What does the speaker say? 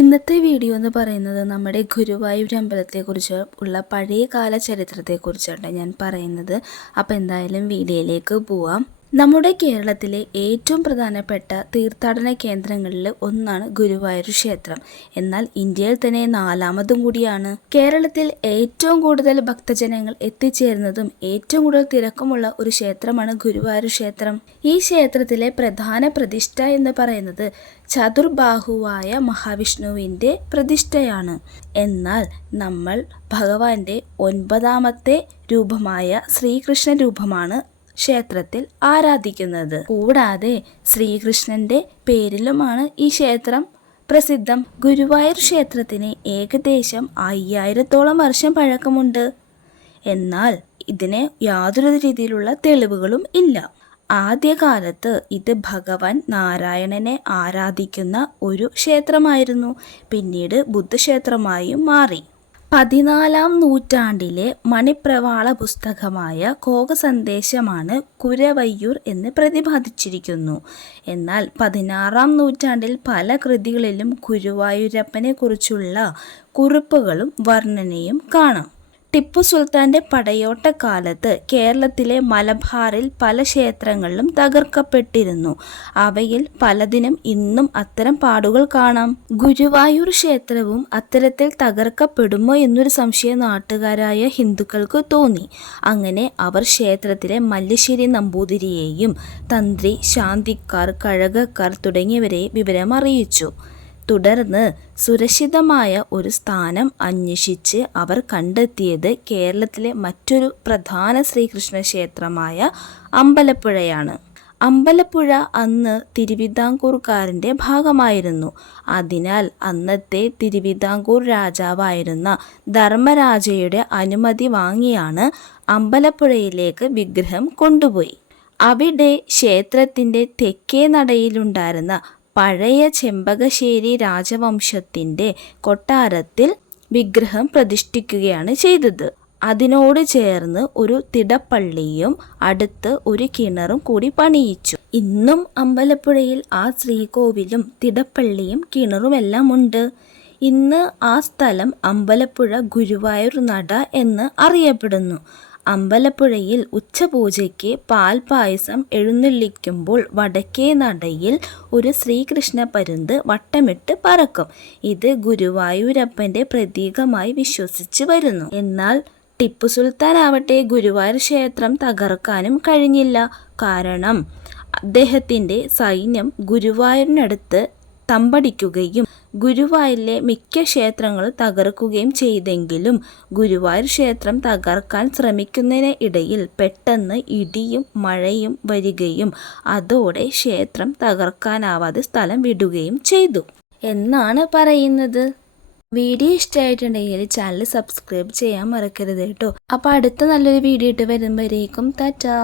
ഇന്നത്തെ വീഡിയോ എന്ന് പറയുന്നത് നമ്മുടെ ഗുരുവായൂർ അമ്പലത്തെക്കുറിച്ച് ഉള്ള പഴയകാല ചരിത്രത്തെക്കുറിച്ചാണ് ഞാൻ പറയുന്നത്. അപ്പോൾ എന്തായാലും വീഡിയോയിലേക്ക് പോവാം. നമ്മുടെ കേരളത്തിലെ ഏറ്റവും പ്രധാനപ്പെട്ട തീർത്ഥാടന കേന്ദ്രങ്ങളിൽ ഒന്നാണ് ഗുരുവായൂർ ക്ഷേത്രം. എന്നാൽ ഇന്ത്യയിൽ തന്നെ 4ാമതും കൂടിയാണ്. കേരളത്തിൽ ഏറ്റവും കൂടുതൽ ഭക്തജനങ്ങൾ എത്തിച്ചേരുന്നതും ഏറ്റവും കൂടുതൽ തിരക്കുമുള്ള ഒരു ക്ഷേത്രമാണ് ഗുരുവായൂർ ക്ഷേത്രം. ഈ ക്ഷേത്രത്തിലെ പ്രധാന പ്രതിഷ്ഠ എന്ന് പറയുന്നത് ചതുർബാഹുവായ മഹാവിഷ്ണുവിൻ്റെ പ്രതിഷ്ഠയാണ്. എന്നാൽ നമ്മൾ ഭഗവാന്റെ 9ാമത്തെ രൂപമായ ശ്രീകൃഷ്ണ രൂപമാണ് ക്ഷേത്രത്തിൽ ആരാധിക്കുന്നത്. കൂടാതെ ശ്രീകൃഷ്ണന്റെ പേരിലുമാണ് ഈ ക്ഷേത്രം പ്രസിദ്ധം. ഗുരുവായൂർ ക്ഷേത്രത്തിന് ഏകദേശം 5000-ഓളം വർഷം പഴക്കമുണ്ട്. എന്നാൽ ഇതിന് യാതൊരു രീതിയിലുള്ള തെളിവുകളും ഇല്ല. ആദ്യകാലത്ത് ഇത് ഭഗവാൻ നാരായണനെ ആരാധിക്കുന്ന ഒരു ക്ഷേത്രമായിരുന്നു. പിന്നീട് ബുദ്ധക്ഷേത്രമായും മാറി. 14ാം നൂറ്റാണ്ടിലെ മണിപ്രവാള പുസ്തകമായ കോകസന്ദേശമാണ് കുരവയ്യൂർ എന്ന് പ്രതിപാദിച്ചിരിക്കുന്നു. എന്നാൽ 16ാം നൂറ്റാണ്ടിൽ പല കൃതികളിലും ഗുരുവായൂരപ്പനെ കുറിച്ചുള്ള കുറിപ്പുകളും വർണ്ണനയും കാണാം. ടിപ്പു സുൽത്താന്റെ പടയോട്ടക്കാലത്ത് കേരളത്തിലെ മലബാറിൽ പല ക്ഷേത്രങ്ങളിലും തകർക്കപ്പെട്ടിരുന്നു. അവയിൽ പലതിനും ഇന്നും അത്തരം പാടുകൾ കാണാം. ഗുരുവായൂർ ക്ഷേത്രവും അത്തരത്തിൽ തകർക്കപ്പെടുമോ എന്നൊരു സംശയം നാട്ടുകാരായ ഹിന്ദുക്കൾക്ക് തോന്നി. അങ്ങനെ അവർ ക്ഷേത്രത്തിലെ മല്ലിശ്ശേരി നമ്പൂതിരിയെയും തന്ത്രി, ശാന്തിക്കാർ, കഴകക്കാർ തുടങ്ങിയവരെ വിവരം അറിയിച്ചു. തുടർന്ന് സുരക്ഷിതമായ ഒരു സ്ഥാനം അന്വേഷിച്ച് അവർ കണ്ടെത്തിയത് കേരളത്തിലെ മറ്റൊരു പ്രധാന ശ്രീകൃഷ്ണ ക്ഷേത്രമായ അമ്പലപ്പുഴയാണ്. അമ്പലപ്പുഴ അന്ന് തിരുവിതാംകൂറുകാരൻ്റെ ഭാഗമായിരുന്നു. അതിനാൽ അന്നത്തെ തിരുവിതാംകൂർ രാജാവായിരുന്ന ധർമ്മരാജയുടെ അനുമതി വാങ്ങിയാണ് അമ്പലപ്പുഴയിലേക്ക് വിഗ്രഹം കൊണ്ടുപോയി. അവിടെ ക്ഷേത്രത്തിൻ്റെ തെക്കേ നടയിലുണ്ടായിരുന്ന പഴയ ചെമ്പകശ്ശേരി രാജവംശത്തിൻ്റെ കൊട്ടാരത്തിൽ വിഗ്രഹം പ്രതിഷ്ഠിക്കുകയാണ് ചെയ്തത്. അതിനോട് ചേർന്ന് ഒരു തിടപ്പള്ളിയും അടുത്ത് ഒരു കിണറും കൂടി പണിയിച്ചു. ഇന്നും അമ്പലപ്പുഴയിൽ ആ ശ്രീകോവിലും തിടപ്പള്ളിയും കിണറുമെല്ലാം ഉണ്ട്. ഇന്ന് ആ സ്ഥലം അമ്പലപ്പുഴ ഗുരുവായൂർ നട എന്ന് അറിയപ്പെടുന്നു. അമ്പലപ്പുഴയിൽ ഉച്ചപൂജയ്ക്ക് പാൽപായസം എഴുന്നള്ളിക്കുമ്പോൾ വടക്കേ നടയിൽ ഒരു ശ്രീകൃഷ്ണ പരുന്ത് വട്ടമിട്ട് പറക്കും. ഇത് ഗുരുവായൂരപ്പൻ്റെ പ്രതീകമായി വിശ്വസിച്ച് വരുന്നു. എന്നാൽ ടിപ്പു സുൽത്താൻ ആവട്ടെ ഗുരുവായൂർ ക്ഷേത്രം തകർക്കാനും കഴിഞ്ഞില്ല. കാരണം അദ്ദേഹത്തിൻ്റെ സൈന്യം ഗുരുവായൂരിനടുത്ത് തമ്പടിക്കുകയും ഗുരുവായൂരിലെ മിക്ക ക്ഷേത്രങ്ങൾ തകർക്കുകയും ചെയ്തെങ്കിലും ഗുരുവായൂർ ക്ഷേത്രം തകർക്കാൻ ശ്രമിക്കുന്നതിന് ഇടയിൽ പെട്ടെന്ന് ഇടിയും മഴയും വരികയും അതോടെ ക്ഷേത്രം തകർക്കാനാവാതെ സ്ഥലം വിടുകയും ചെയ്തു എന്നാണ് പറയുന്നത്. വീഡിയോ ഇഷ്ടമായിട്ടുണ്ടെങ്കിൽ ചാനൽ സബ്സ്ക്രൈബ് ചെയ്യാൻ മറക്കരുത് കേട്ടോ. അപ്പോൾ അടുത്ത നല്ലൊരു വീഡിയോ ഇട്ട് വരുമ്പോഴേക്കും ടാറ്റാ.